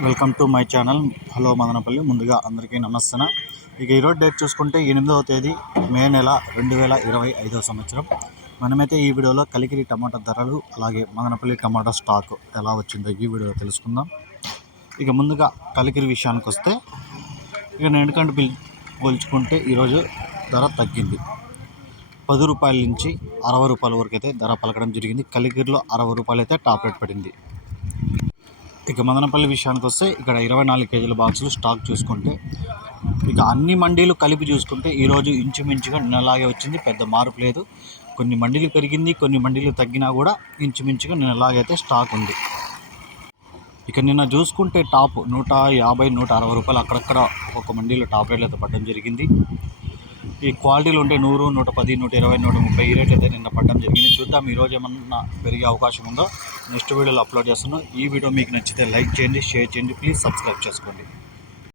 Welcome to my channel. Hello Madanapalle. ముందుగా అందరికీ నమస్తే ఇక ఈరోజు డేట్ చూసుకుంటే ఎనిమిదవ తేదీ మే నెల రెండు వేల ఇరవై ఐదవ సంవత్సరం. మనమైతే ఈ వీడియోలో కలికిరి టమాటా ధరలు అలాగే మదనపల్లి టమాటా స్టాక్ ఎలా వచ్చిందో ఈ వీడియో తెలుసుకుందాం. ఇక ముందుగా కలికిరి విషయానికి వస్తే ఇక నేడుకంటి పిల్ పోల్చుకుంటే ఈరోజు ధర తగ్గింది. పది రూపాయల నుంచి అరవై రూపాయల వరకు అయితే ధర పలకడం జరిగింది. కలికిరిలో అరవై రూపాయలు అయితే టాప్ రేట్ పడింది. ఇక మదనపల్లి విషయానికి వస్తే ఇక్కడ ఇరవై నాలుగు కేజీల బాక్సులు స్టాక్ చూసుకుంటే ఇక అన్ని మండీలు కలిపి చూసుకుంటే ఈరోజు ఇంచుమించుగా నిన్నలాగే వచ్చింది పెద్ద మార్పు లేదు. కొన్ని మండీలు పెరిగింది కొన్ని మండీలు తగ్గినా కూడా ఇంచుమించుగా నిన్నలాగైతే స్టాక్ ఉంది. ఇక నిన్న చూసుకుంటే టాప్ నూట యాభై నూట అరవై రూపాయలు అక్కడక్కడ ఒక్కొక్క మండీలో టాప్ రేట్లు అయితే పడడం జరిగింది. ఈ క్వాలిటీలు ఉంటే నూరు నూట పది నూట ఇరవై నూట ముప్పై ఈ రేట్లు అయితే నిన్న పడడం జరిగింది. చూద్దాం ఈరోజు ఏమన్నా పెరిగే అవకాశం ఉందో. నెక్స్ట్ వీడియోలో అప్లోడ్ చేస్తున్నాను ఈ వీడియో మీకు నచ్చితే లైక్ చేయండి షేర్ చేయండి. ప్లీజ్ సబ్స్క్రైబ్ చేసుకోండి.